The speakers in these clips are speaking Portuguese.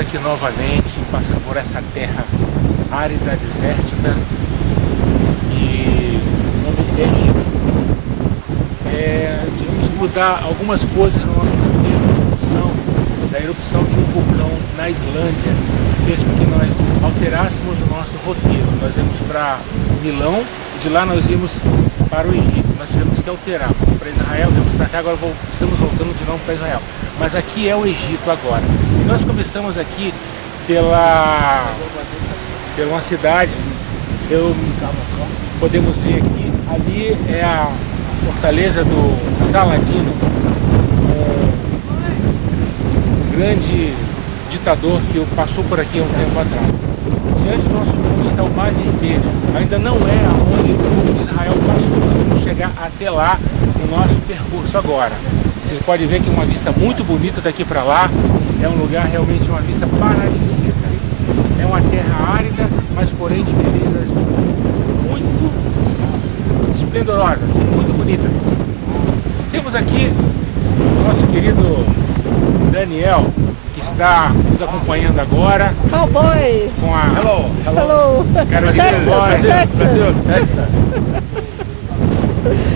aqui novamente, passando por essa terra árida, desértica, e o nome é Egito. Tivemos que mudar algumas coisas no nosso roteiro em função da erupção de um vulcão na Islândia, que fez com que nós alterássemos o nosso roteiro. Nós íamos para Milão e de lá nós íamos para o Egito. Nós tivemos que alterar, fomos para Israel, viemos para cá, agora estamos voltando de novo para Israel. Mas aqui é o Egito agora. E nós começamos aqui pela uma cidade, podemos ver aqui, ali é a fortaleza do Saladino, um grande ditador que passou por aqui há um tempo atrás. Diante do nosso fundo está o Mar Vermelho. Ainda não é aonde o povo de Israel passou. Nós vamos chegar até lá no nosso percurso agora. Vocês podem ver que é uma vista muito bonita daqui para lá. É um lugar realmente uma vista paradisíaca. É uma terra árida, mas porém de belezas muito esplendorosas, muito bonitas. Temos aqui o nosso querido Daniel, que está nos acompanhando agora. Cowboy! Com a... Hello! Hello! Texas!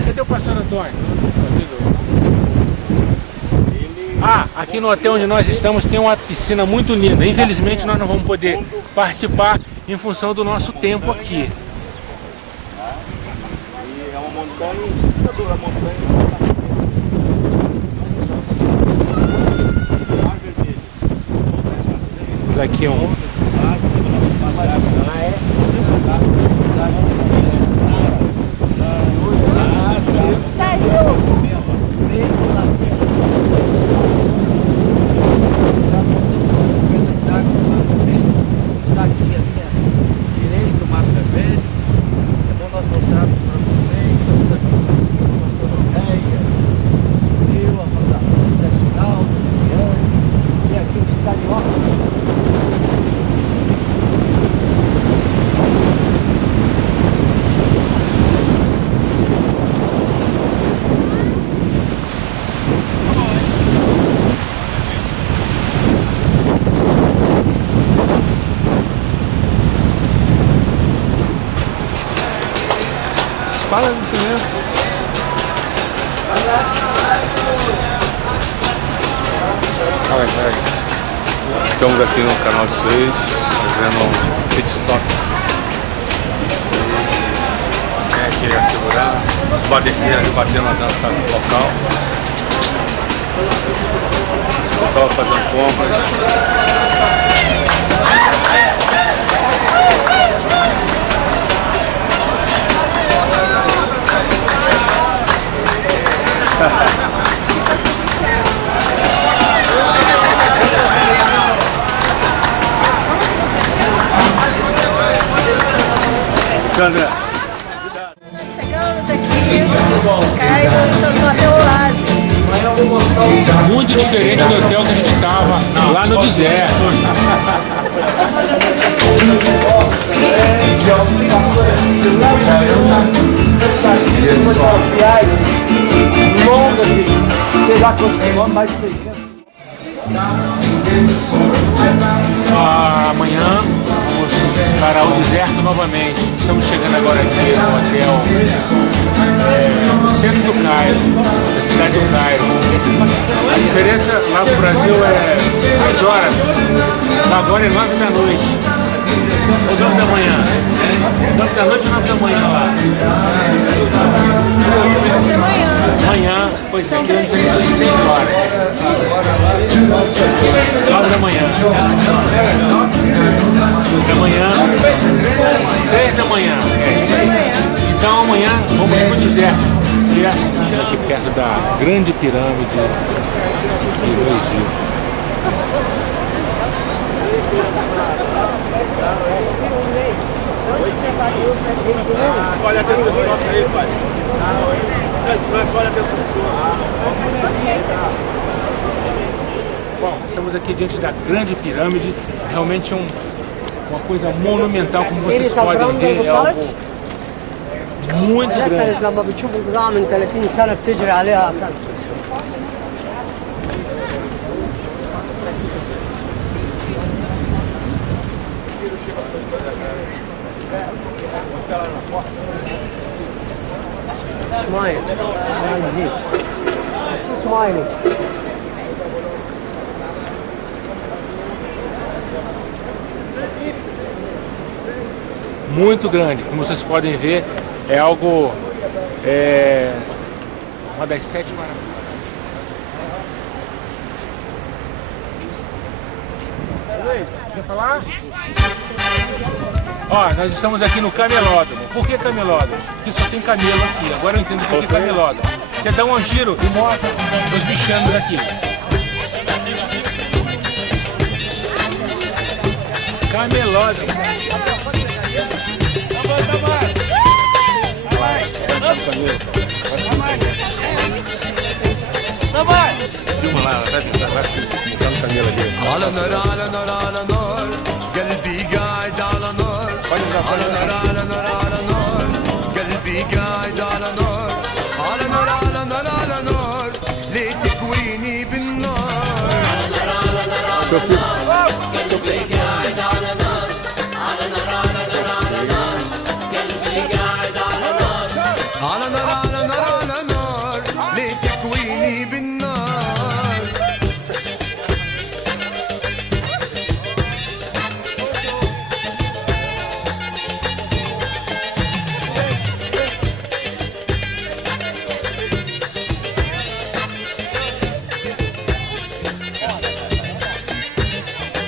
Cadê o pastor Antônio? Aqui no hotel onde nós estamos tem uma piscina muito linda. Infelizmente nós não vamos poder participar em função do nosso tempo aqui. E é uma montanha em cima da montanha. Temos aqui Está aqui a minha direita, o Mar Vermelho. É bom nós mostrarmos para vocês. Estamos aqui com a Doroteia, o Rio, a Fazenda Final, e aqui o Cidade Ótima. Fala disso mesmo. Fala aí. Estamos aqui no canal 6, fazendo um pit stop. Tem aqui a segurança, os badequeiros batendo a dança local. O pessoal fazendo compras. Sandra. Chegamos aqui no Cairo, estamos no Hotel Oasis. Muito diferente do hotel que a gente estava lá no deserto. Sei lá quantos quilômetros, mais de 600. Amanhã vamos para o deserto novamente. Estamos chegando agora aqui no hotel no centro do Cairo, da cidade do Cairo. A diferença lá no Brasil é 6 horas, agora é 9 da noite. Ou 9 da manhã. 9 da noite ou 9 da manhã lá? 9 da manhã. Manhã, pois é, aqui é 6 horas. 9 da manhã. Da manhã, 10 da manhã. Então amanhã vamos para o deserto. Aqui perto da grande pirâmide do Egito. Olha dentro desse troço aí, pai. Se olha dentro do senhor. Bom, estamos aqui diante da grande pirâmide. Realmente uma coisa monumental, como vocês podem ver. É algo muito grande. لما بتشوفوا بضاعة من 30 سنة بتجري عليها. Smile. She's smiling. Muito grande, como vocês podem ver, é algo, uma das 7 maravilhas. Quer falar? Ó, nós estamos aqui no camelódromo. Por que camelódromo? Porque só tem camelo aqui. Agora eu entendo por que camelódromo. Você dá um giro e mostra os bichanos aqui. Camelódromo. Filma lá, vai botar no camelo ali. على نار على نار على نار قلبي قاعد على نار على نار على نار على نار قلبي قاعد على نار على نار على نار على نار ليه تكويني بالنار على نار على نار على نار قلبي قاعد على نار على نار على نار على نار قلبي قاعد على نار على نار على نار على نار ليه تكويني بالنار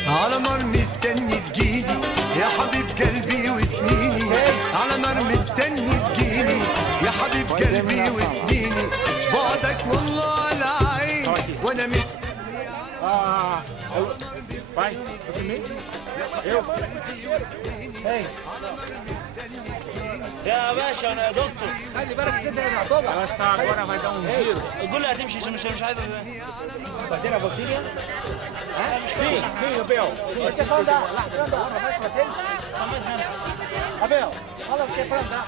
على نار مستني تجيني يا حبيب قلبي وسنيني على نار مستني تجيني يا حبيب قلبي وسنيني بعدك والله على عين وانا مستني Vai, eu? يا باشا انا يا دكتور خلي بالك تنزل العطوبة. Ela está agora, vai dar um giro. قول لها تمشي مش عايز Fazer a boquinha. Vem, vem, Abel. Você vai andar. Vai andar. Vai pra frente. Abel, fala o que é pra andar.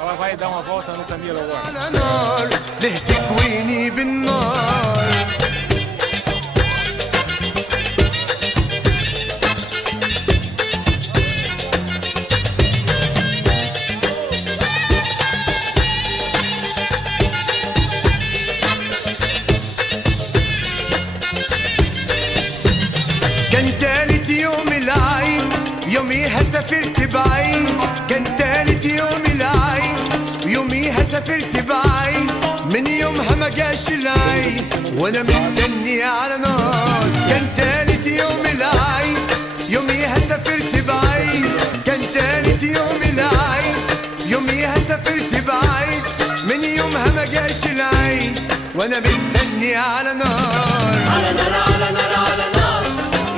Ela vai dar uma volta no camelo agora. على نار ليه تكويني بالنار كان تالت يوم العيد يوميها سافرت بعيد كان تالت يوم العيد ويوميها سافرت بعيد من يومها ما جاش العيد وانا مستني على نار كان تالت يوم العيد يوميها سافرت بعيد كان تالت يوم العيد يوميها سافرت بعيد من يومها ما جاش العيد وانا مستني على نار على نار على نار على نار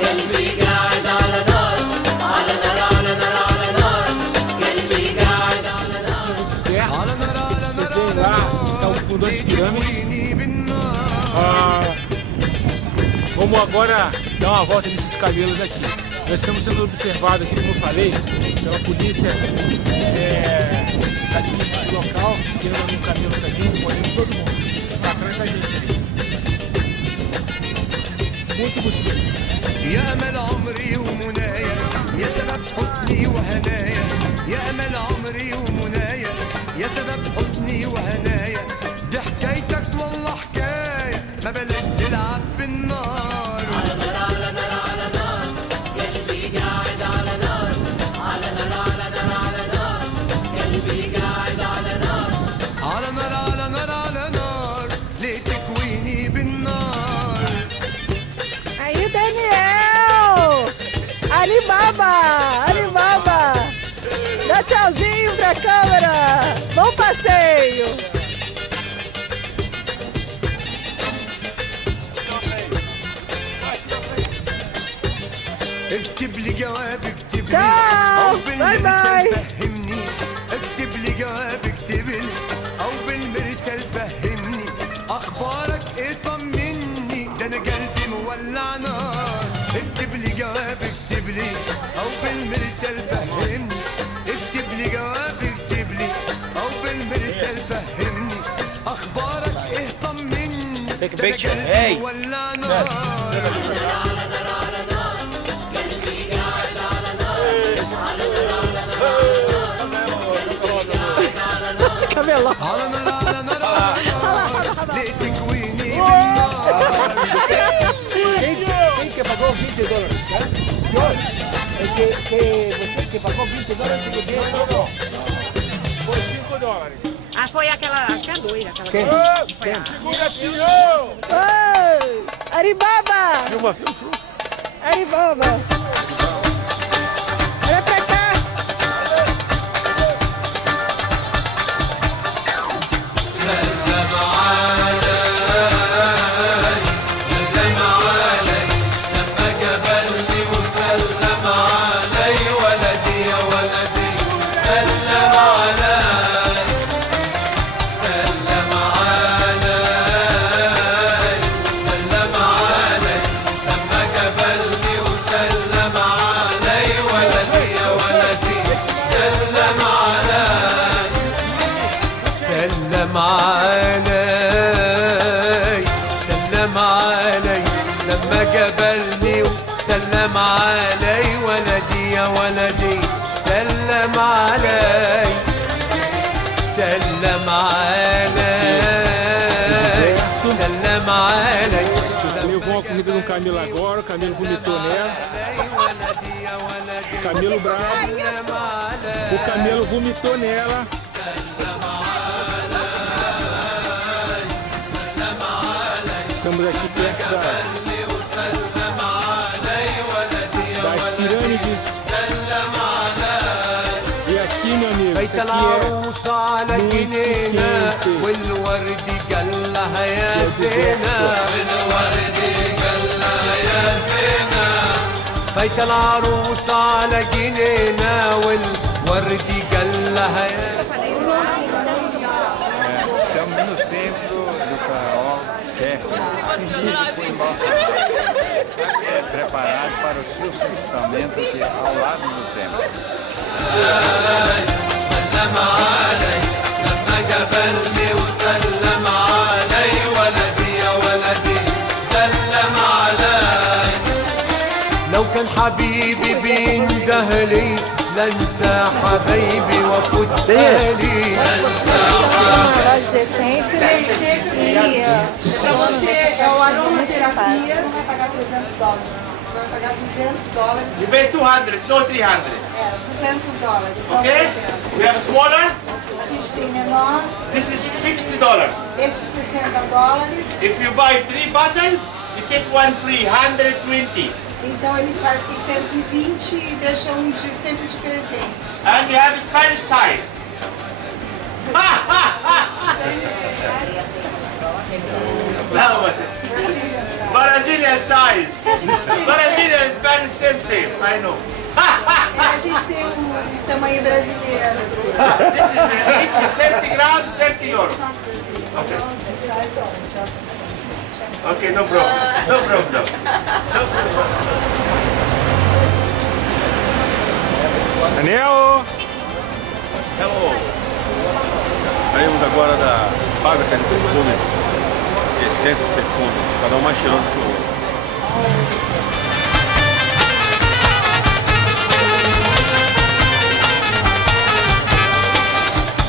قلبي قاعد على نار على نار على نار على نار قلبي قاعد على نار على نار على نار Tem على lá, نار está com 2 pirâmides. تكويني بالنار Vamos agora dar uma volta nesses camelos aqui. Nós estamos sendo observados aqui, como eu falei, pela polícia daqui do local, que anda no camelo da gente, morrendo todo mundo. Pra trás da gente. Muito gostoso. يا امل عمري ومنايا يا سبب حسني وهنايا يا امل عمري ومنايا يا سبب حسني وهنايا دي حكايتك والله حكايه ما بلاش تلعب بالنار على نار على نار على نار قلبي قاعد على نار على نار على نار على نار قلبي قاعد على نار على نار على نار على نار ليه تكويني بالنار Aí, Daniel! Alibaba! Alibaba! Dá tchauzinho pra câmera! Bom passeio! اكتب لي جواب اكتب لي Tchau! او Bye بالمرسال bye! فهمني اكتب لي جواب اكتب لي او بالمرسال فهمني اخبارك ايه طمني ده انا قلبي مولع نار اكتب لي جواب اكتب لي او بالمرسال فهمني اكتب لي جواب اكتب لي او بالمرسال فهمني اخبارك ايه طمني ده انا قلبي مولع نار camelô. على نار على نار على نار ليه تكويني بالنار Quem que pagou 20 dólares? Né? Jorge, você que pagou 20 dólares, você podia pagar. Foi $5. Ah, foi aquela, acho que a loira. Aquela Quem? Foi a... Segura, filho! Oi! Aribaba! Filma, filma. Aribaba! Olha pra cá! سلم علي سلم علي لما قابلني وسلم علي ولدي يا ولدي سلم علي سلم علي سلم علي Levou a corrida no Camilo agora, o Camilo vomitou nela. O Camilo bravo. O Camilo vomitou nela. Estamos aqui perto das pirâmides. E aqui, meu amigo, بيت isso aqui العروس على جنينة والورد قال لها يا زينة بيت العروس على جنينة والورد قال لها يا Estamos no templo do faraó Khéops, preparado para o seu sepultamento aqui ao lado do templo. سلم علي لما قابلني وسلم علي ولدي يا ولدي سلم علي لو كان حبيبي بيندهلي لانسى حبايبي وافوت بالي لانسى Pra você, é o aromaterapia, não vai pagar $300. Você vai pagar $200. You pay 200, no 300. É, $200. Okay? We have a smaller. A gente tem menor, This is $60. este $60. If you buy 3 bottle, you take one free, 120. Então ele faz por 120 e deixa um de sempre de presente. And you have Spanish size. No, but Brazilian size. Brazilian and Spanish same. I know. A gente tem um tamanho brasileiro. This is each 30 grams, 30 euros. Okay. Okay, no problem. No problem. No problem. Anel! Hello. Saímos agora da fábrica de perfumes, de essências de perfume, cada um mais cheiroso que o outro.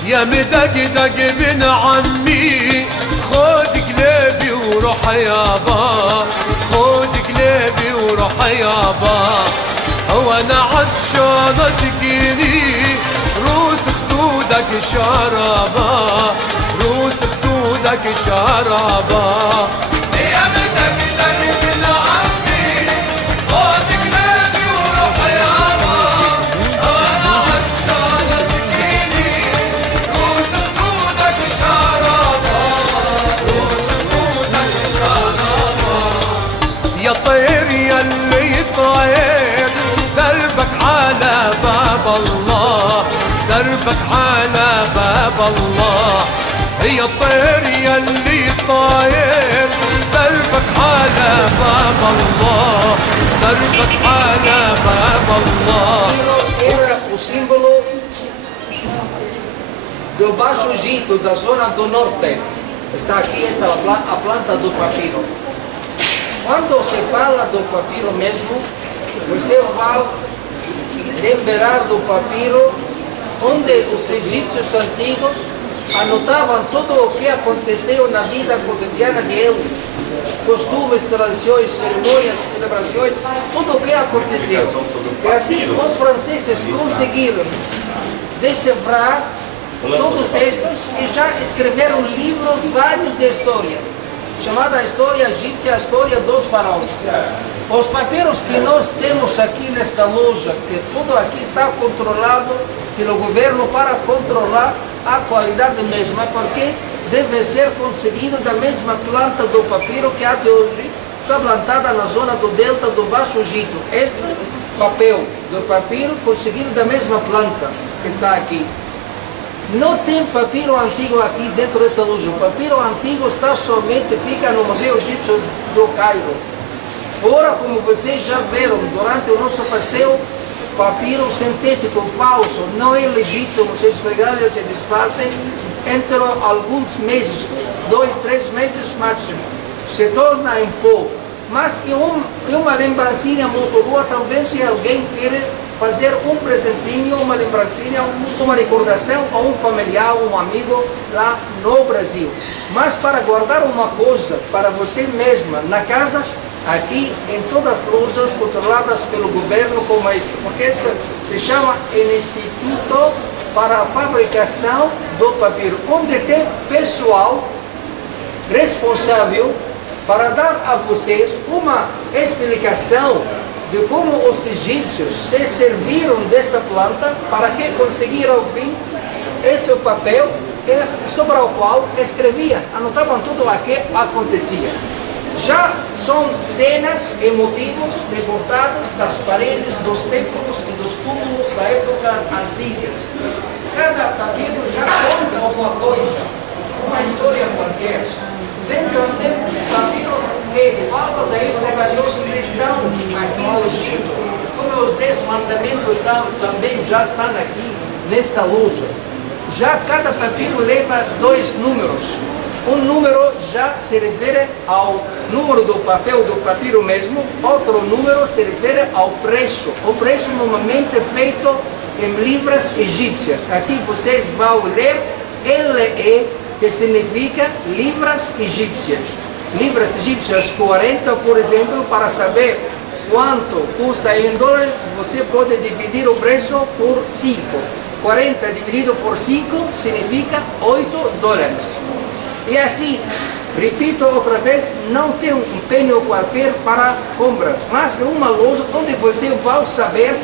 يا مدقدق بن عمي خود قلبي وروح يابا خود قلبي وروح يابا هو انا عطشان سقيني روس خدودك شرابا روس خدودك شرابا يا مدقدق بن عمي خود قلبي وروح يابا هو انا عطشان سقيني روس خدودك شرابا روس خدودك شرابا يا طير يلي طاير دربك على باب الله دربك على باب الله يا طير يلي طاير دربك على باب الله دربك على باب الله Era o símbolo do Baixo Egito, da zona do norte. Está aqui a planta do papiro. Quando se fala do papiro mesmo, você vai lembrar do papiro onde os egípcios antigos anotavam tudo o que aconteceu na vida cotidiana de eles, costumes, tradições, cerimônias, celebrações, tudo o que aconteceu. E assim os franceses conseguiram decifrar todos estes e já escreveram livros vários de história, chamada História Egípcia, a História dos Faraós. Os papiros que nós temos aqui nesta loja, que tudo aqui está controlado pelo governo para controlar a qualidade mesma, porque deve ser conseguido da mesma planta do papiro que até hoje está plantada na zona do delta do Baixo Egito. Este papel do papiro conseguido da mesma planta que está aqui. Não tem papiro antigo aqui dentro desta loja. O papiro antigo fica no Museu Egípcio do Cairo. Fora, como vocês já viram durante o nosso passeio, papiro sintético falso, não é legítimo, se esfregarem e se desfazem entre alguns meses, 2, 3 meses máximo, se torna em pó. Mas é uma lembrancinha muito boa também se alguém quer fazer um presentinho, uma lembrancinha, uma recordação a um familiar, um amigo lá no Brasil. Mas para guardar uma coisa para você mesma na casa, aqui em todas as lojas controladas pelo governo como esta, porque esta se chama Instituto para a Fabricação do Papiro, onde tem pessoal responsável para dar a vocês uma explicação de como os egípcios se serviram desta planta para que conseguiram ao fim este papel sobre o qual escreviam, anotavam tudo o que acontecia. Já são cenas e motivos recortados das paredes dos templos e dos túmulos da época antiga. Cada papiro já conta alguma coisa, uma história qualquer. Tem também papiros que falam da época dos cristãos aqui no Egito, como os 10 mandamentos também já estão aqui nesta loja. Já cada papiro leva 2 números. Um número já se refere ao número do papel do papiro mesmo, outro número se refere ao preço. O preço normalmente é feito em libras egípcias. Assim vocês vão ler LE, que significa libras egípcias. Libras egípcias 40, por exemplo, para saber quanto custa em dólar, você pode dividir o preço por 5. 40 dividido por 5 significa 8 dólares. E assim, repito outra vez, não tem um empenho qualquer para compras, mas é uma loja onde você vai saber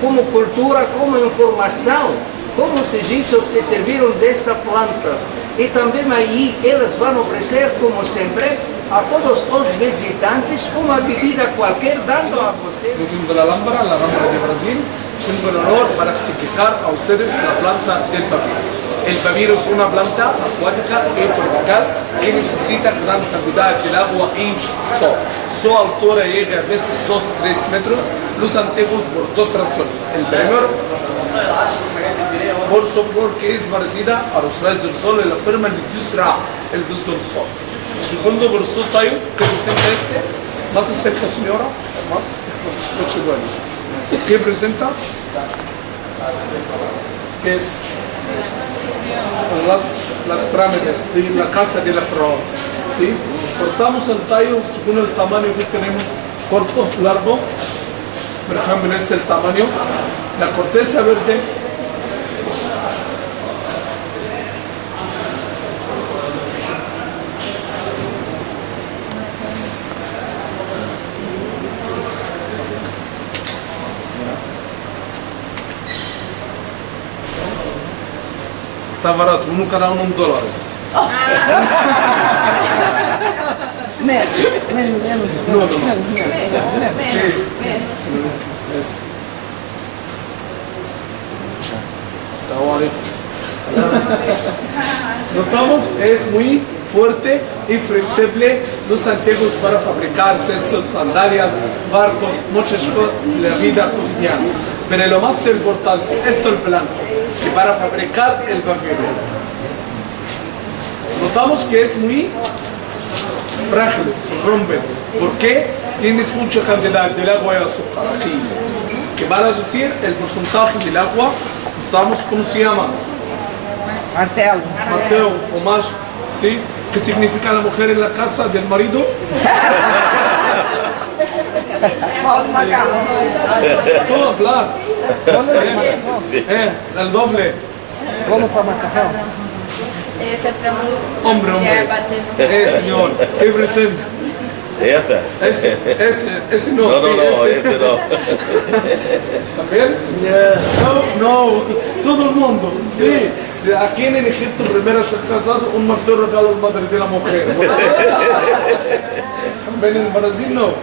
como cultura, como informação, como os egípcios se serviram desta planta. E também aí eles vão oferecer, como sempre, a todos os visitantes uma bebida qualquer, dando a você. Yo vengo de la Alhambra de Brasil, tengo el honor para explicar a ustedes la planta del papiro. El papiro es una planta acuática y tropical que necesita gran cantidad de agua y sol. Su altura llega a veces 2-3 metros, los antiguos por 2 razones. El primero, por su flor que es parecida a los rayos del sol y la forma de Yusra, el dios del sol. Segundo, por su tallo, que presenta más cerca señora, más ¿qué presenta? ¿Qué es? Las pirámides, ¿sí? La casa de la faraón. ¿Sí? Cortamos el tallo según el tamaño que tenemos, corto, largo. Por ejemplo, este es el tamaño. La corteza verde. Está barato, uno cada uno $1. Menos. No. Notamos, es muy fuerte y flexible los antiguos para fabricar cestos, sandalias, barcos, muchas cosas de la vida cotidiana. Pero lo más importante es el blanco, que para fabricar el papiro. Notamos que es muy frágil, rompe, porque tienes mucha cantidad del agua y azúcar aquí. Que para reducir el porcentaje del agua, usamos, ¿cómo se llama? Martelo. Martelo o macho, ¿sí? ¿Qué significa la mujer en la casa del marido? Roda o macarrão. Todo hablar. El doble. Vamos para macarrão? Esse é pra Hombre, mulher hombre. bater no... Señor. ¿Qué presenta? Essa? Ese no, Não, sí, não, não, ese. esse não. ¿También? No, todo el mundo. Sí, aquí en Egipto primero ser casado, un martelo regalo al madre de la mujer. ¿También en Brasil no? Não.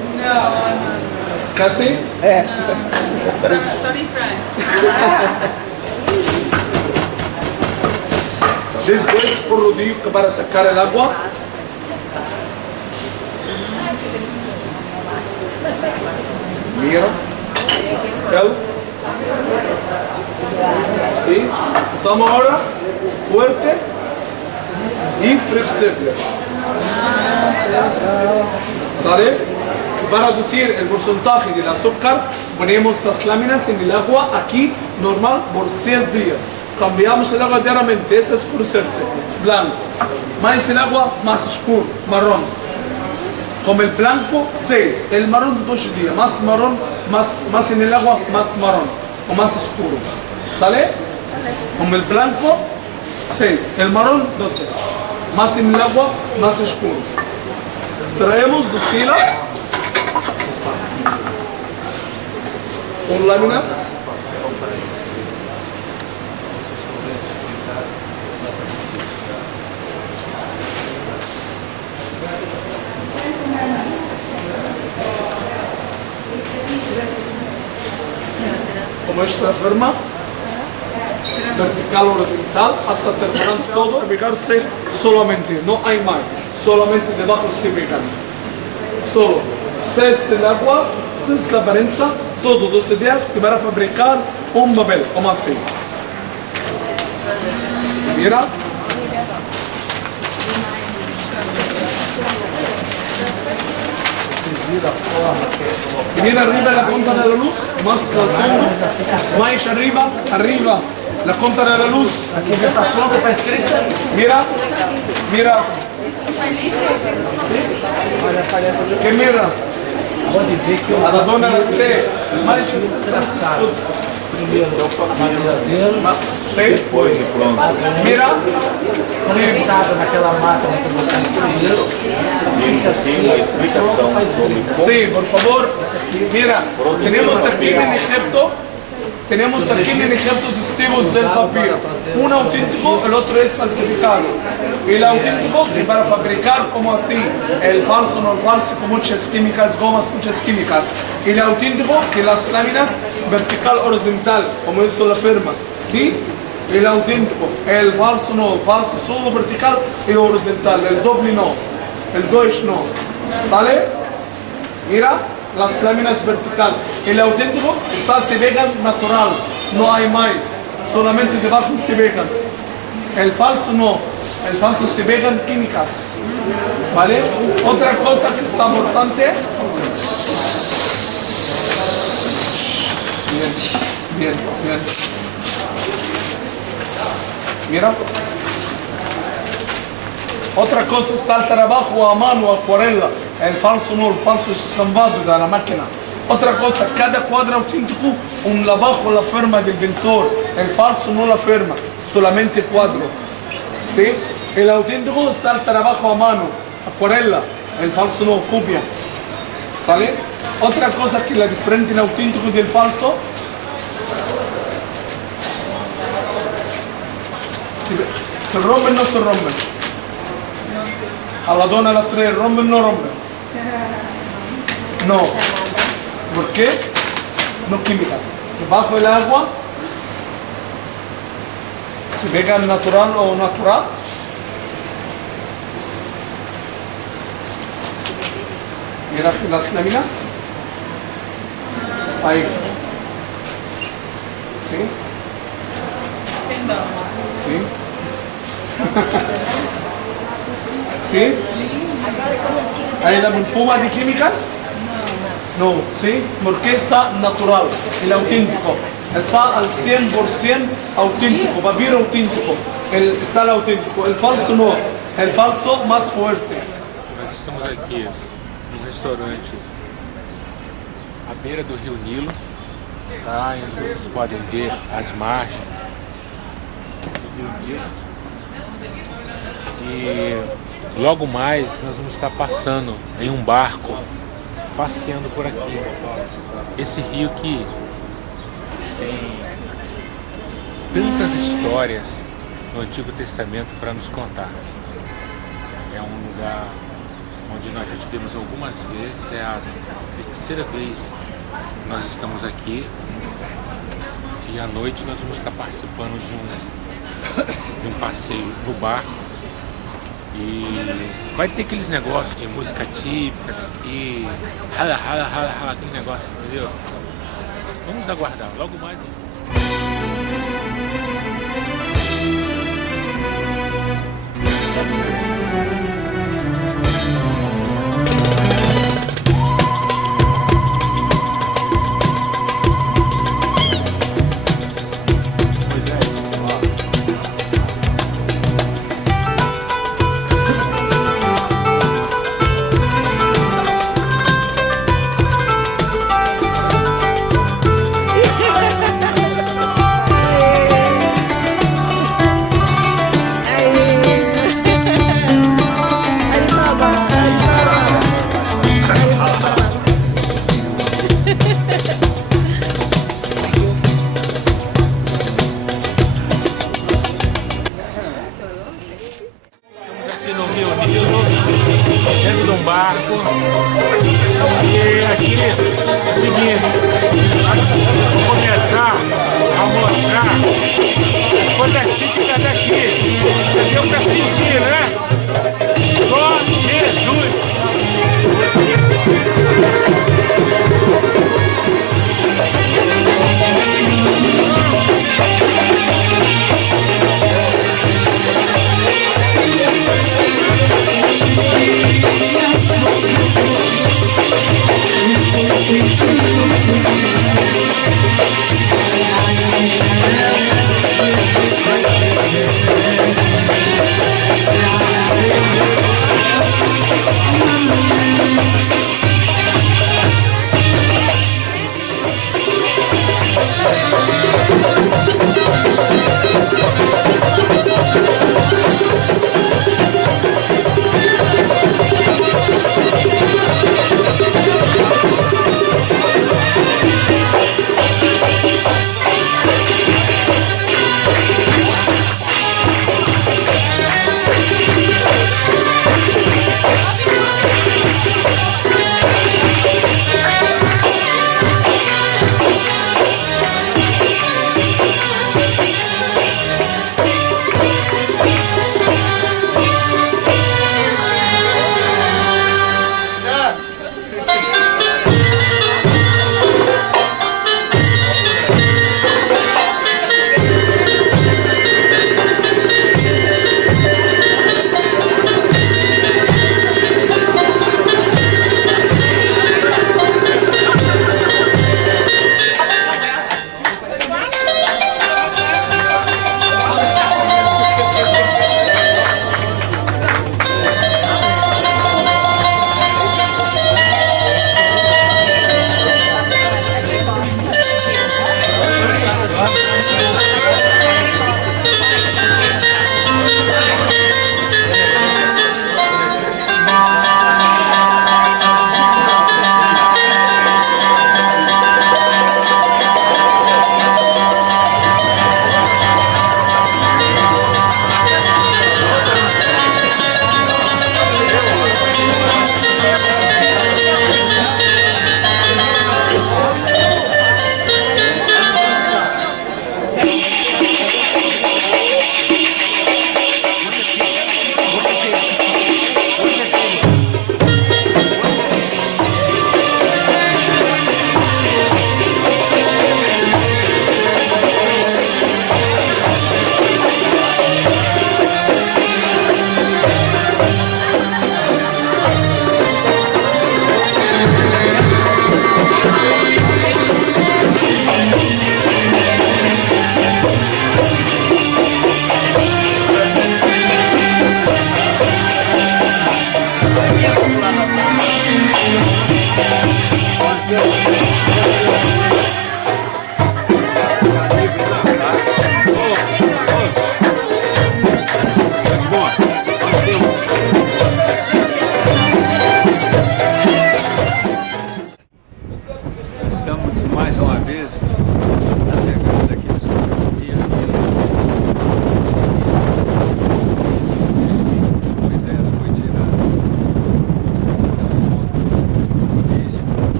¿Casi? Só em França. Después por rodillo para sacar el agua. Mira. ¿Cal? Sí. Estamos ahora fuerte y flexible. ¿Sale? Para reducir el porcentaje del azúcar, ponemos las láminas en el agua aquí normal por 6 días. Cambiamos el agua diariamente, es oscurecerse, blanco. Más el agua, más oscuro, marrón. Como el blanco, 6. El marrón, 2 días. Más marrón, más en el agua, más marrón. O más oscuro. ¿Sale? Como el blanco, 6. El marrón, 12. Más en el agua, más oscuro. Traemos 2 filas. Con láminas. Como esta forma, vertical horizontal, hasta terminar todo, pegarse solamente, no hay más, solamente debajo se pegan. Solo, se es el agua, se es la prensa, todo 12 días que van a fabricar un papel, como así. Mira. Y mira arriba la punta de la luz, más al fondo, más arriba, la punta de la luz. Aqui já está pronto, está escrito. Mira, mira. ¿Qué mira? Pode ver que A la dona la cree, más traçado. Primeiro madeiradeiro, sí. Depois de pronto. Mira, prensado naquela máquina que você primeiro. Tem uma explicação sobre como sí, por favor. Mira, tenemos aquí en Egipto distintos del papel. Un auténtico, el otro es falsificado. El auténtico que para fabricar como así, el falso no el falso con muchas químicas, gomas, muchas químicas. El auténtico que las láminas vertical horizontal, como esto la firma, ¿sí? El auténtico, el falso no, el falso solo vertical y horizontal, el doble no, el Deutsch no. ¿Sale? Mira. Las láminas verticales. El auténtico está se vegan natural, no hay más, solamente debajo se vegan. El falso no, el falso se vegan químicas. ¿Vale? Otra cosa que está importante. Bien. Mira. Otra cosa está el trabajo a mano, acuarela. El falso no, el falso es estampado de la máquina. Otra cosa, cada cuadro auténtico, un abajo la firma del pintor. El falso no la firma, solamente cuadro. ¿Sí? El auténtico está el trabajo a mano, acuarela. El falso no, copia. ¿Sale? Otra cosa que la diferente el auténtico del falso. ¿Se rompen o no se rompen? A la dona la trae, ¿rompen o no rompen? No. ¿Por qué? No químicas. Debajo del agua se vegan natural o natural. Mira las láminas. Ahí. ¿Sí? ¿Sí? ¿Sí? ¿Hay la fuma de químicas? No. ¿Sí? Porque está natural, el auténtico. está al 100% auténtico, papiro auténtico. Está el auténtico, el falso no, el falso más fuerte. Nós estamos aqui num restaurante à beira do Rio Nilo, tá? E vocês podem ver as margens do Rio Nilo. E logo mais nós vamos estar passando em um barco, passeando por aqui. Esse rio que tem tantas histórias no Antigo Testamento para nos contar. É um lugar onde nós já estivemos algumas vezes, é a terceira vez que nós estamos aqui. E à noite nós vamos estar participando de um passeio no barco. E vai ter aqueles negócios de música típica daqui, rala, rala, rala, rala, aquele negócio, entendeu? Vamos aguardar, logo mais. Dentro de um barco. E aqui é o seguinte, vou começar a mostrar coisa típica daqui. Você deu pra sentir, né? Só Jesus! Yeah.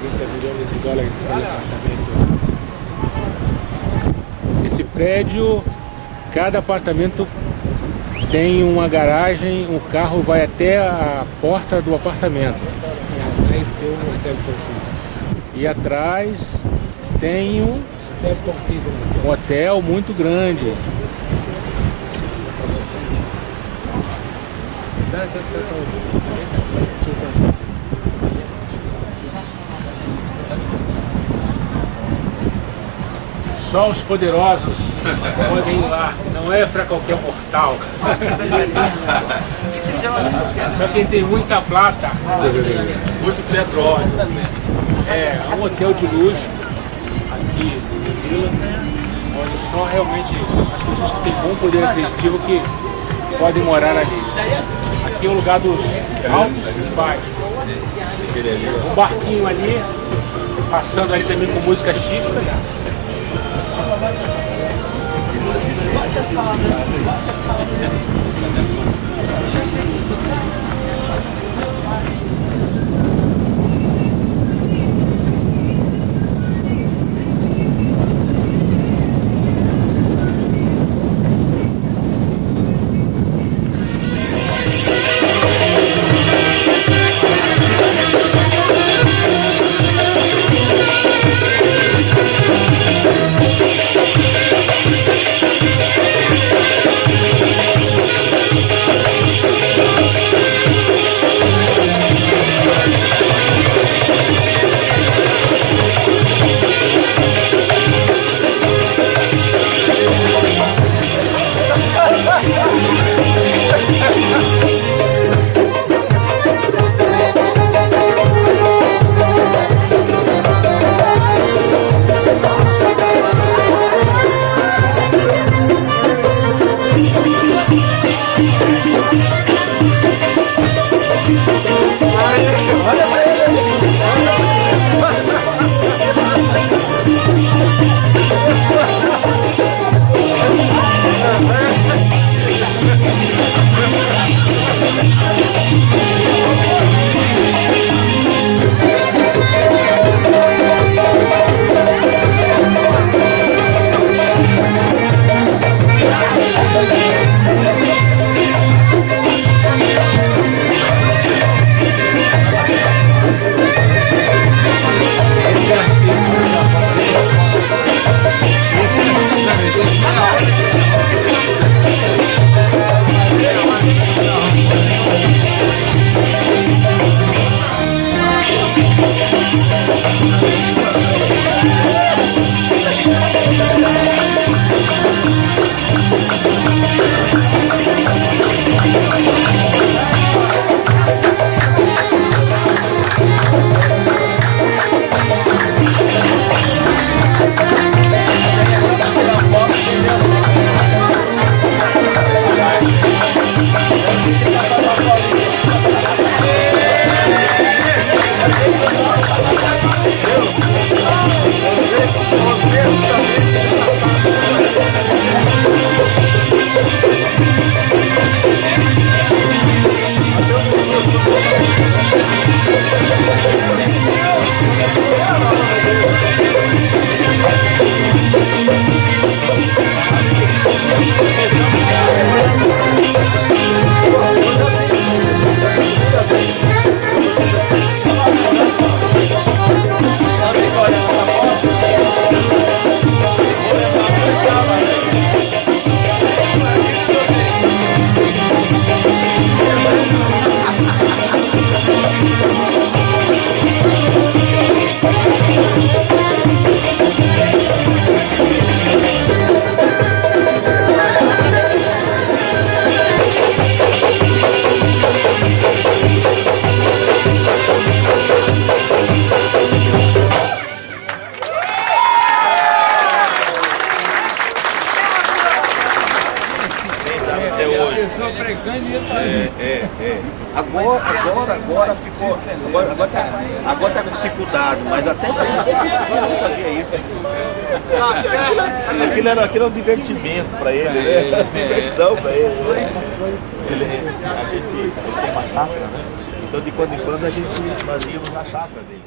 30 milhões de dólares pelo apartamento. Esse prédio, cada apartamento tem uma garagem, o carro vai até a porta do apartamento. E atrás tem um Hotel Four Seasons. E atrás tem um Hotel Four Seasons. hotel muito grande. Só os poderosos podem ir lá, não é para qualquer mortal. Só quem tem muita plata. Muito petróleo. É um hotel de luxo aqui no Vila, onde só realmente as pessoas que têm bom poder aquisitivo que podem morar ali. Aqui é o lugar dos altos e baixos. Um barquinho ali, passando ali também com música chifra. Agora ficou. Agora tá com dificuldade, mas até pra não fazia isso. Aquilo era um divertimento pra ele, né? Diversão pra ele. Ele tem uma chácara, né? Então de quando em quando a gente fazia na chácara dele.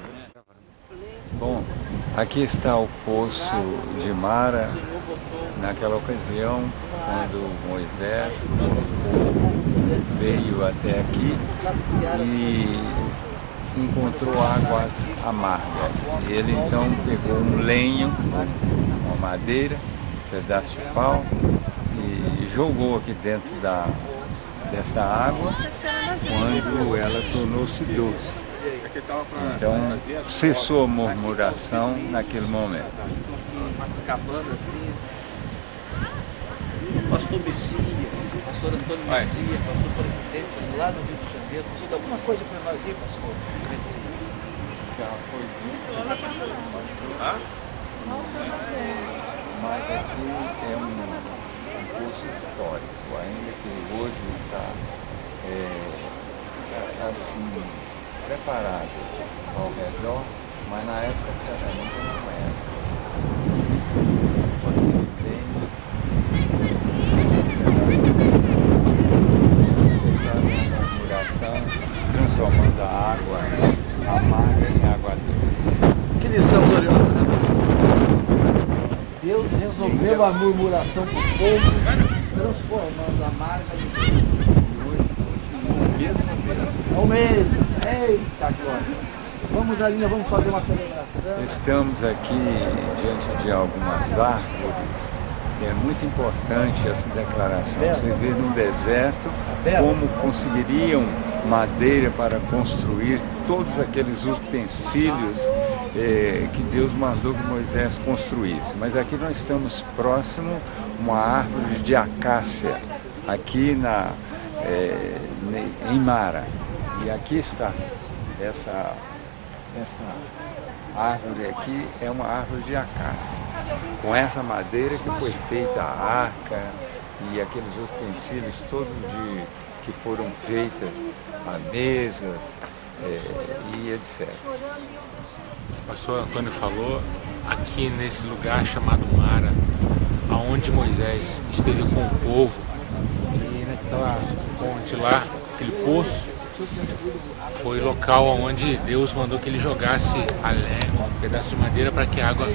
Bom, aqui está o poço de Mara, naquela ocasião, quando Moisés veio até aqui e encontrou águas amargas. E ele então pegou um lenho, uma madeira, um pedaço de pau e jogou aqui dentro desta água, quando ela tornou-se doce. Então cessou a murmuração naquele momento. Acabando assim. Pastor Messias, pastor Antônio Messias, pastor presidente lá no Rio de Janeiro. Precisa de alguma coisa para nós aí, pastor Messias? Já foi dito. Mas aqui é um poço histórico, ainda que hoje está assim preparado ao redor, mas na época certamente não era. Cessaram a murmuração, transformando a água amarga em água doce. Que lição gloriosa, né, pastor? Deus resolveu a murmuração do povo, transformando a amarga em doce. É o mesmo. Eita glória! Vamos ali, vamos fazer uma celebração. Estamos aqui diante de algumas árvores. É muito importante essa declaração. Vocês vêem no deserto como conseguiriam madeira para construir todos aqueles utensílios que Deus mandou que Moisés construísse. Mas aqui nós estamos próximo a uma árvore de acácia, aqui em Mara. E aqui está essa árvore aqui, é uma árvore de acácia. Com essa madeira que foi feita a arca e aqueles utensílios todos que foram feitas, as mesas e etc. O pastor Antônio falou aqui nesse lugar chamado Mara, aonde Moisés esteve com o povo, e naquela ponte lá, aquele poço, foi o local onde Deus mandou que ele jogasse um pedaço de madeira para que a água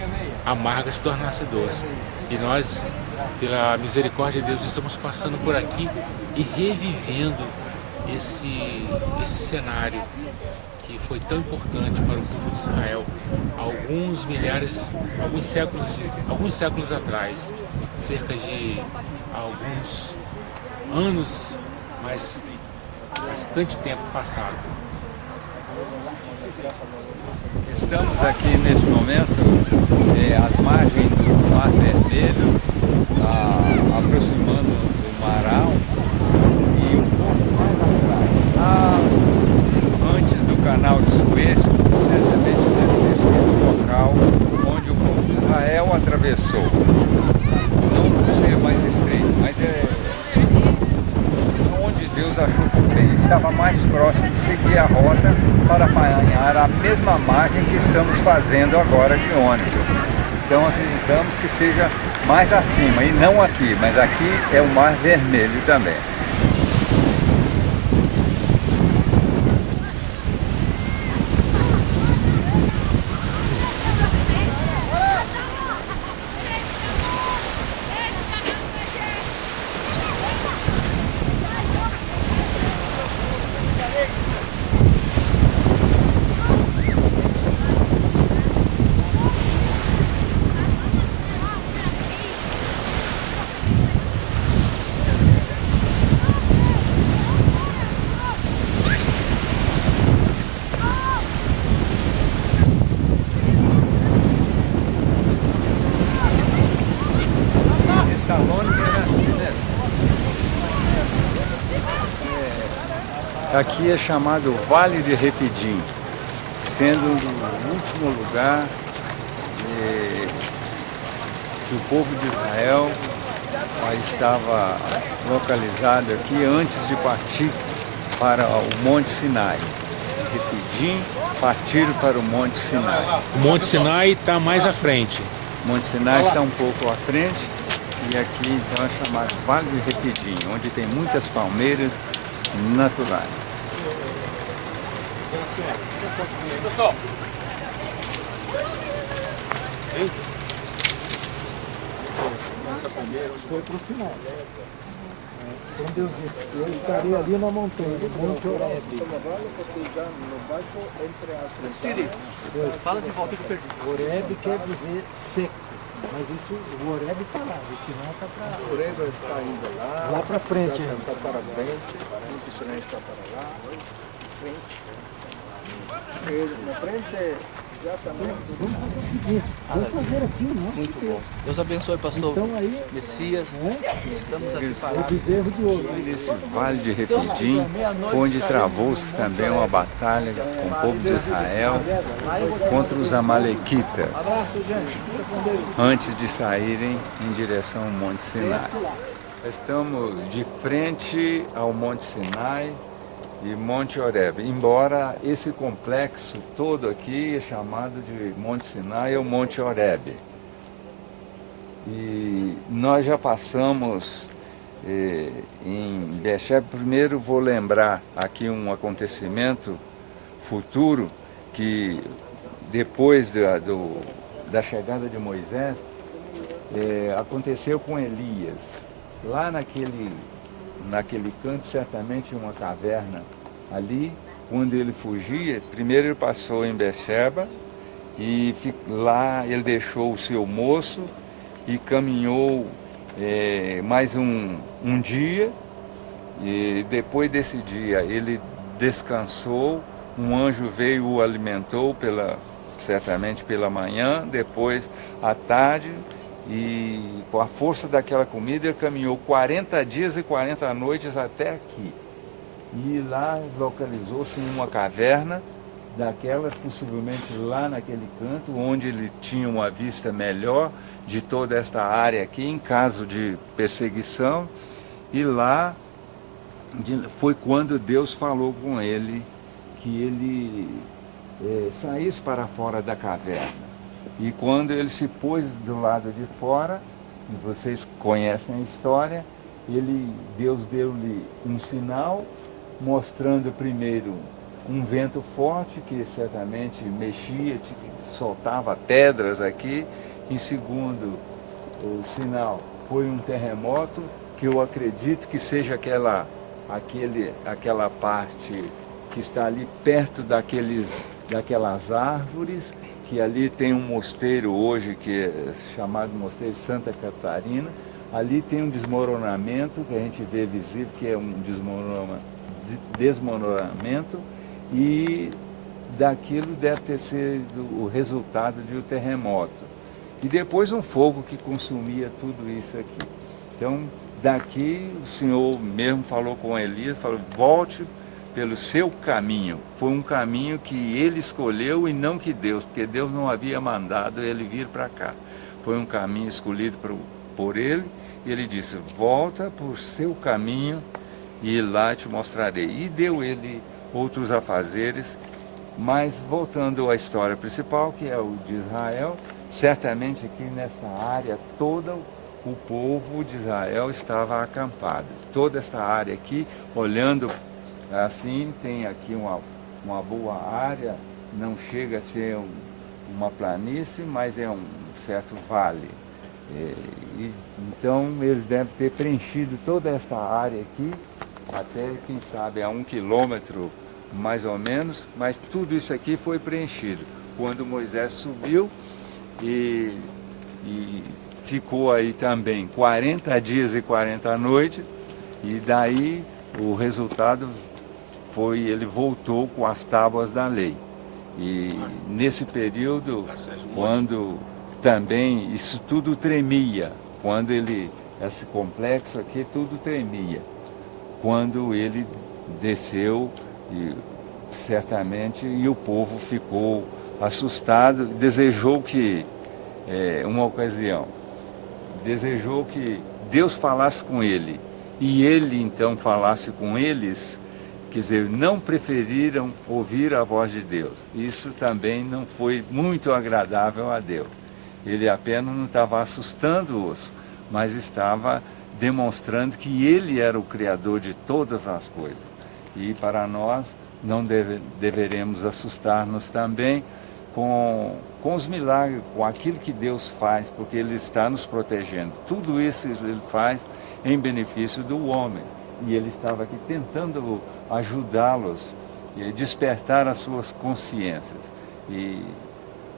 amarga se tornasse doce. E nós, pela misericórdia de Deus, estamos passando por aqui e revivendo esse cenário que foi tão importante para o povo de Israel alguns séculos atrás, cerca de alguns anos, mas bastante tempo passado. Estamos aqui nesse momento às margens do Mar Vermelho, aproximando do Marau e um pouco mais atrás, antes do canal de Suez, certamente deve ter sido o local onde o povo de Israel atravessou. Não por ser mais estreito, mas onde Deus achou que estava mais próximo de seguir a rota para apanhar a mesma margem que estamos fazendo agora de ônibus. Então acreditamos que seja mais acima, e não aqui, mas aqui é o Mar Vermelho também. Aqui é chamado Vale de Refidim, sendo o último lugar que o povo de Israel estava localizado aqui antes de partir para o Monte Sinai. Refidim, partiram para o Monte Sinai. O Monte Sinai está mais à frente. O Monte Sinai está um pouco à frente e aqui então é chamado Vale de Refidim, onde tem muitas palmeiras naturais. Pessoal, Hein? Essa primeira, Foi pro Sinai. Quando Deus disse, eu estarei ali na montanha, no Monte Horeb. Fala de volta que eu perdi. Horeb quer dizer seco, mas isso, o Horeb está lá, o Sinai está para lá. O Ureba está indo lá. Lá para frente, Está para frente. O Sinai está para lá. Frente. Na frente, exatamente. Vamos fazer o seguinte, vamos fazer aqui o nosso Muito Deus. bom. Deus abençoe, pastor. Então aí, Messias, estamos aqui o parados. bezerro de ouro. Nesse vale de Refidim, onde travou-se também uma batalha com o povo de Israel contra os amalequitas, antes de saírem em direção ao Monte Sinai. Estamos de frente ao Monte Sinai e Monte Horeb, embora esse complexo todo aqui é chamado de Monte Sinai ou Monte Horeb. E nós já passamos em Beersheba. Primeiro vou lembrar aqui um acontecimento futuro que depois da chegada de Moisés aconteceu com Elias. Lá naquele canto, certamente uma caverna ali, quando ele fugia, primeiro ele passou em Beersheba e lá ele deixou o seu moço e caminhou mais um dia, e depois desse dia ele descansou, um anjo veio e o alimentou certamente pela manhã, depois à tarde, e com a força daquela comida ele caminhou 40 dias e 40 noites até aqui. E lá localizou-se em uma caverna, daquelas possivelmente lá naquele canto, onde ele tinha uma vista melhor de toda esta área aqui, em caso de perseguição. E lá foi quando Deus falou com ele que ele saísse para fora da caverna. E quando ele se pôs do lado de fora, e vocês conhecem a história, Deus deu-lhe um sinal, mostrando primeiro um vento forte que certamente mexia, soltava pedras aqui. Em segundo, o sinal foi um terremoto, que eu acredito que seja aquela parte que está ali perto daquelas árvores, que ali tem um mosteiro hoje, que é chamado Mosteiro Santa Catarina. Ali tem um desmoronamento, que a gente vê visível, que é um desmoronamento, e daquilo deve ter sido o resultado de um terremoto. E depois um fogo que consumia tudo isso aqui. Então, daqui o Senhor mesmo falou com Elias, falou, volte pelo seu caminho. Foi um caminho que ele escolheu e não que Deus, porque Deus não havia mandado ele vir para cá. Foi um caminho escolhido por ele, e ele disse, volta por seu caminho e lá te mostrarei. E deu ele outros afazeres, mas voltando à história principal, que é o de Israel, certamente aqui nessa área toda o povo de Israel estava acampado. Toda esta área aqui, olhando assim, tem aqui uma boa área, não chega a ser uma planície, mas é um certo vale. Então eles devem ter preenchido toda esta área aqui, até quem sabe a 1 quilômetro mais ou menos, mas tudo isso aqui foi preenchido. Quando Moisés subiu e ficou aí também 40 dias e 40 noites, e daí o resultado foi, ele voltou com as tábuas da lei. E nesse período, quando também isso tudo tremia, quando esse complexo aqui tudo tremia, quando ele desceu, e certamente, e o povo ficou assustado, desejou que, uma ocasião, desejou que Deus falasse com ele, e ele então falasse com eles. Quer dizer, não preferiram ouvir a voz de Deus. Isso também não foi muito agradável a Deus. Ele apenas não estava assustando-os, mas estava demonstrando que ele era o Criador de todas as coisas. E para nós não deveremos assustar-nos também com os milagres, com aquilo que Deus faz, porque Ele está nos protegendo. Tudo isso Ele faz em benefício do homem. E Ele estava aqui tentando ajudá-los, despertar as suas consciências. E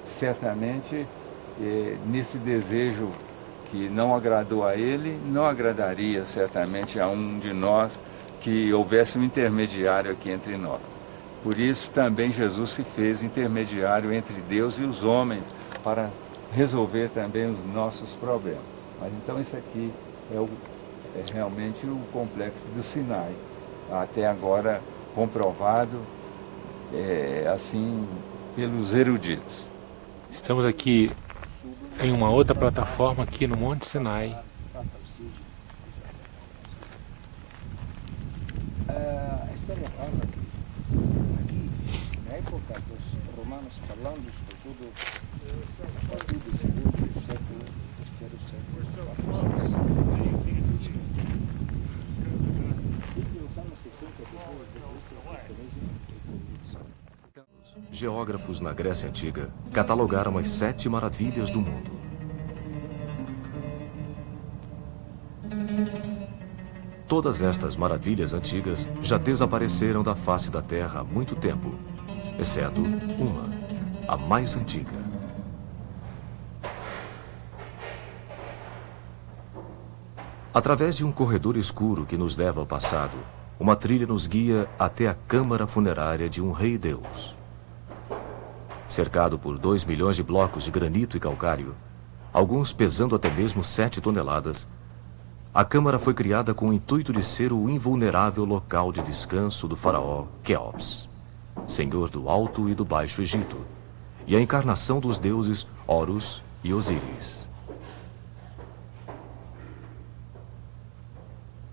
certamente, nesse desejo que não agradou a Ele, não agradaria certamente a um de nós que houvesse um intermediário aqui entre nós. Por isso também Jesus se fez intermediário entre Deus e os homens para resolver também os nossos problemas. Mas então isso aqui é realmente o complexo do Sinai, até agora comprovado assim pelos eruditos. Estamos aqui em uma outra plataforma aqui no Monte Sinai. A história fala que aqui, na época dos romanos falando, sobretudo a partir do segundo século, terceiro século, desde os anos 60 depois de Cristo, o cristianismo Geógrafos na Grécia Antiga catalogaram as 7 maravilhas do mundo. Todas estas maravilhas antigas já desapareceram da face da Terra há muito tempo, exceto uma, a mais antiga. Através de um corredor escuro que nos leva ao passado, uma trilha nos guia até a câmara funerária de um rei-deus. Cercado por 2 milhões de blocos de granito e calcário, alguns pesando até mesmo 7 toneladas, a câmara foi criada com o intuito de ser o invulnerável local de descanso do faraó Quéops, senhor do Alto e do Baixo Egito, e a encarnação dos deuses Horus e Osíris.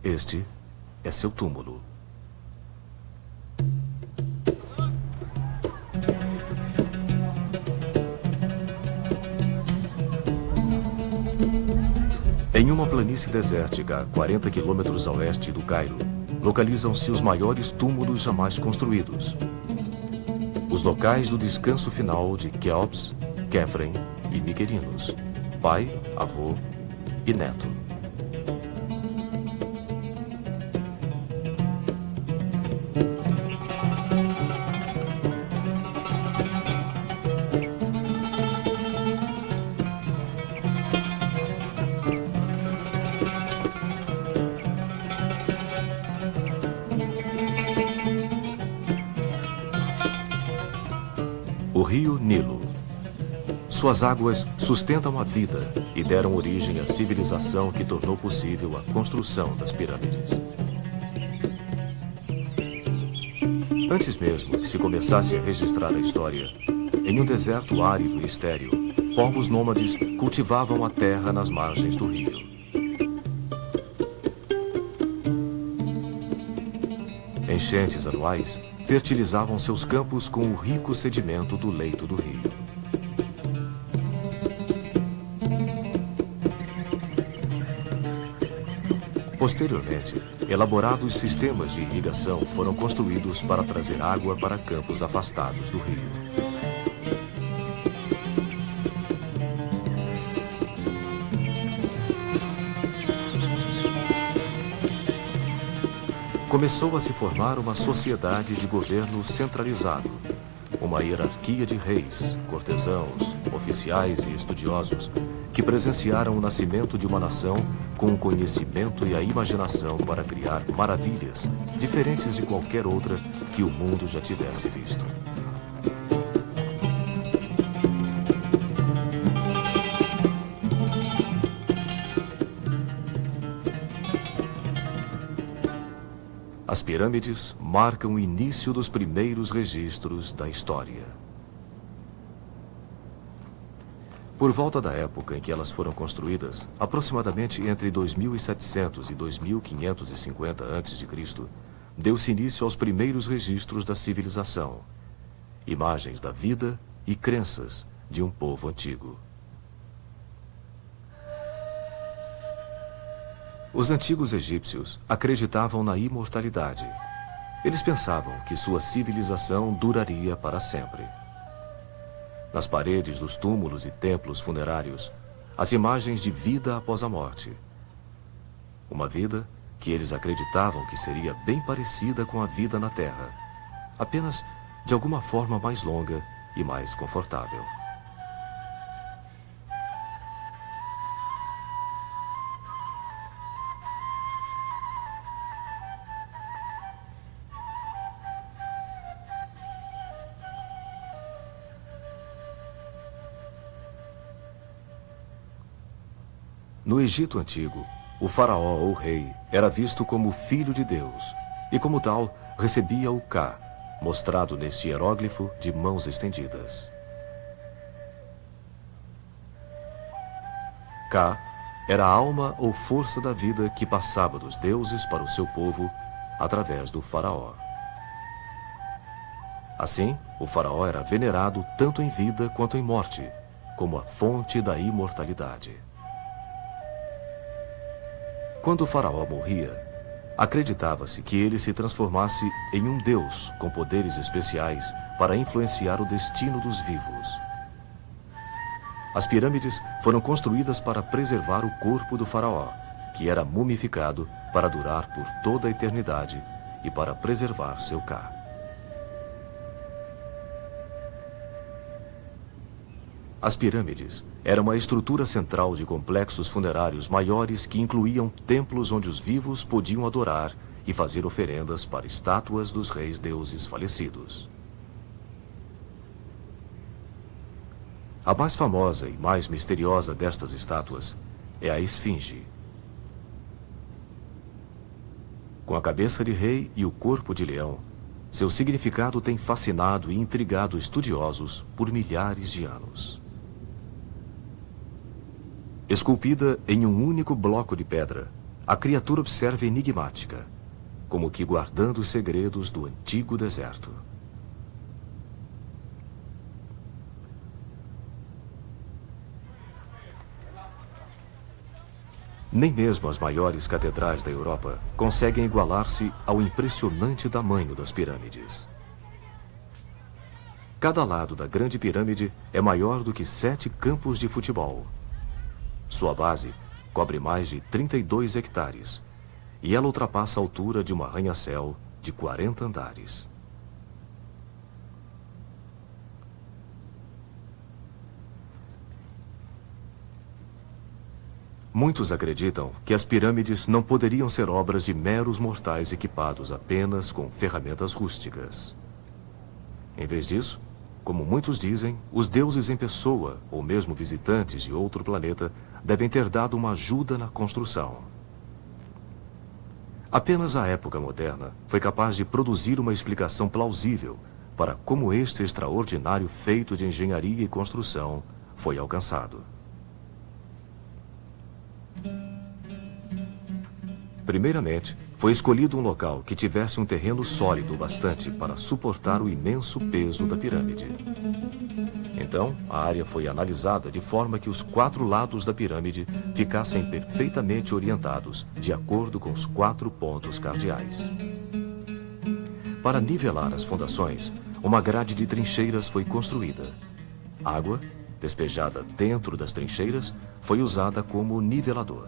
Este é seu túmulo. Em uma planície desértica a 40 quilômetros a oeste do Cairo, localizam-se os maiores túmulos jamais construídos. Os locais do descanso final de Quéops, Quéfren e Miquerinos, pai, avô e neto. O rio Nilo. Suas águas sustentam a vida e deram origem à civilização que tornou possível a construção das pirâmides. Antes mesmo que se começasse a registrar a história, em um deserto árido e estéril, povos nômades cultivavam a terra nas margens do rio. Enchentes anuais fertilizavam seus campos com o rico sedimento do leito do rio. Posteriormente, elaborados sistemas de irrigação foram construídos para trazer água para campos afastados do rio. Começou a se formar uma sociedade de governo centralizado, uma hierarquia de reis, cortesãos, oficiais e estudiosos que presenciaram o nascimento de uma nação com o conhecimento e a imaginação para criar maravilhas diferentes de qualquer outra que o mundo já tivesse visto. As pirâmides marcam o início dos primeiros registros da história. Por volta da época em que elas foram construídas, aproximadamente entre 2700 e 2550 a.C., deu-se início aos primeiros registros da civilização, imagens da vida e crenças de um povo antigo. Os antigos egípcios acreditavam na imortalidade. Eles pensavam que sua civilização duraria para sempre. nas paredes dos túmulos e templos funerários, as imagens de vida após a morte. Uma vida que eles acreditavam que seria bem parecida com a vida na Terra, apenas de alguma forma mais longa e mais confortável. No Egito Antigo, o faraó ou rei era visto como filho de Deus e, como tal, recebia o Ka, mostrado neste hieróglifo de mãos estendidas. Ka era a alma ou força da vida que passava dos deuses para o seu povo através do faraó. Assim, o faraó era venerado tanto em vida quanto em morte, como a fonte da imortalidade. Quando o faraó morria, acreditava-se que ele se transformasse em um deus com poderes especiais para influenciar o destino dos vivos. As pirâmides foram construídas para preservar o corpo do faraó, que era mumificado para durar por toda a eternidade e para preservar seu Ka. As pirâmides eram uma estrutura central de complexos funerários maiores que incluíam templos onde os vivos podiam adorar e fazer oferendas para estátuas dos reis deuses falecidos. A mais famosa e mais misteriosa destas estátuas é a Esfinge. Com a cabeça de rei e o corpo de leão, seu significado tem fascinado e intrigado estudiosos por milhares de anos. Esculpida em um único bloco de pedra, a criatura observa enigmática, como que guardando os segredos do antigo deserto. Nem mesmo as maiores catedrais da Europa conseguem igualar-se ao impressionante tamanho das pirâmides. Cada lado da Grande Pirâmide é maior do que 7 campos de futebol. Sua base cobre mais de 32 hectares e ela ultrapassa a altura de um arranha-céu de 40 andares. Muitos acreditam que as pirâmides não poderiam ser obras de meros mortais equipados apenas com ferramentas rústicas. Em vez disso, como muitos dizem, os deuses em pessoa, ou mesmo visitantes de outro planeta, devem ter dado uma ajuda na construção. Apenas a época moderna foi capaz de produzir uma explicação plausível para como este extraordinário feito de engenharia e construção foi alcançado. Primeiramente, foi escolhido um local que tivesse um terreno sólido bastante para suportar o imenso peso da pirâmide. Então, a área foi analisada de forma que os 4 lados da pirâmide ficassem perfeitamente orientados de acordo com os 4 pontos cardeais. Para nivelar as fundações, uma grade de trincheiras foi construída. Água, despejada dentro das trincheiras, foi usada como nivelador.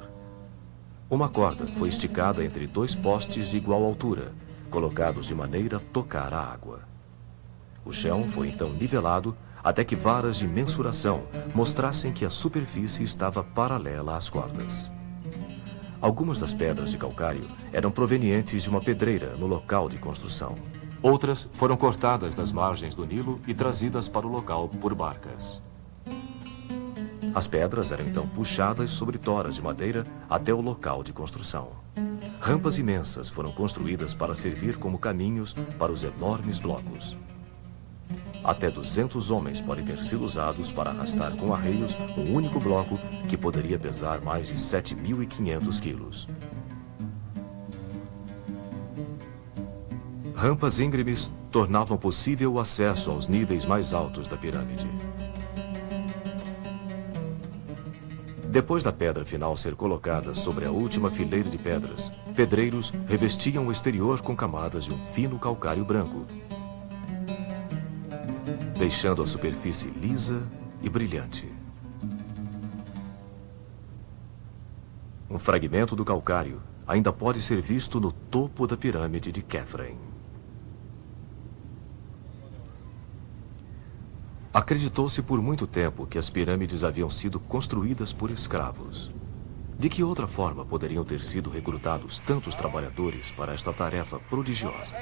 Uma corda foi esticada entre 2 postes de igual altura, colocados de maneira a tocar a água. O chão foi então nivelado até que varas de mensuração mostrassem que a superfície estava paralela às cordas. Algumas das pedras de calcário eram provenientes de uma pedreira no local de construção. Outras foram cortadas das margens do Nilo e trazidas para o local por barcas. As pedras eram então puxadas sobre toras de madeira até o local de construção. Rampas imensas foram construídas para servir como caminhos para os enormes blocos. Até 200 homens podem ter sido usados para arrastar com arreios um único bloco que poderia pesar mais de 7.500 quilos. Rampas íngremes tornavam possível o acesso aos níveis mais altos da pirâmide. Depois da pedra final ser colocada sobre a última fileira de pedras, pedreiros revestiam o exterior com camadas de um fino calcário branco. deixando a superfície lisa e brilhante. Um fragmento do calcário ainda pode ser visto no topo da pirâmide de Khafre. Acreditou-se por muito tempo que as pirâmides haviam sido construídas por escravos. De que outra forma poderiam ter sido recrutados tantos trabalhadores para esta tarefa prodigiosa?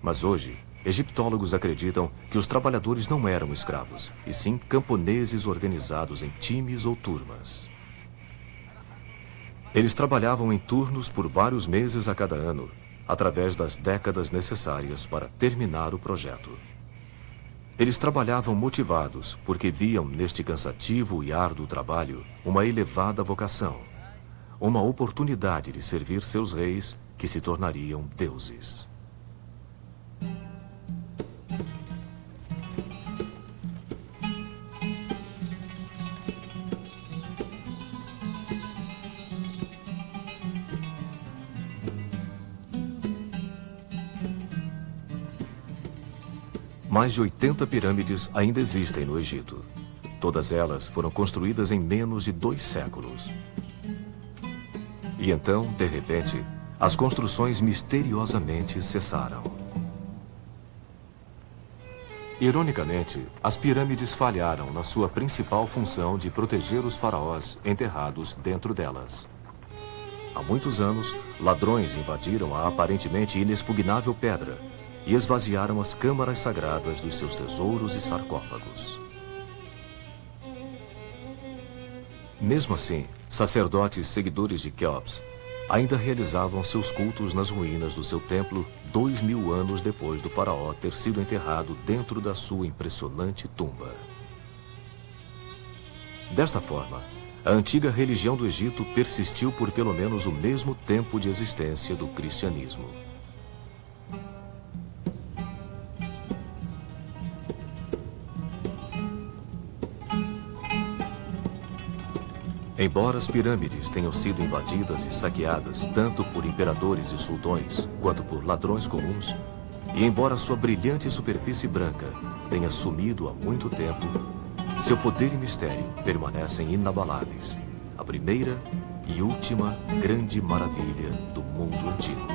Mas hoje, egiptólogos acreditam que os trabalhadores não eram escravos, e sim camponeses organizados em times ou turmas. Eles trabalhavam em turnos por vários meses a cada ano, através das décadas necessárias para terminar o projeto. Eles trabalhavam motivados porque viam neste cansativo e árduo trabalho uma elevada vocação, uma oportunidade de servir seus reis que se tornariam deuses. Mais de 80 pirâmides ainda existem no Egito. Todas elas foram construídas em menos de 2 séculos. E então, de repente, as construções misteriosamente cessaram. Ironicamente, as pirâmides falharam na sua principal função de proteger os faraós enterrados dentro delas. Há muitos anos, ladrões invadiram a aparentemente inexpugnável pedra e esvaziaram as câmaras sagradas dos seus tesouros e sarcófagos. Mesmo assim, sacerdotes seguidores de Quéops ainda realizavam seus cultos nas ruínas do seu templo 2000 anos depois do faraó ter sido enterrado dentro da sua impressionante tumba. Desta forma, a antiga religião do Egito persistiu por pelo menos o mesmo tempo de existência do cristianismo. Embora as pirâmides tenham sido invadidas e saqueadas tanto por imperadores e sultões quanto por ladrões comuns, e embora sua brilhante superfície branca tenha sumido há muito tempo, seu poder e mistério permanecem inabaláveis, a primeira e última grande maravilha do mundo antigo.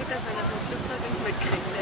Gut, dass er das im Flugzeug nicht mitkriegt.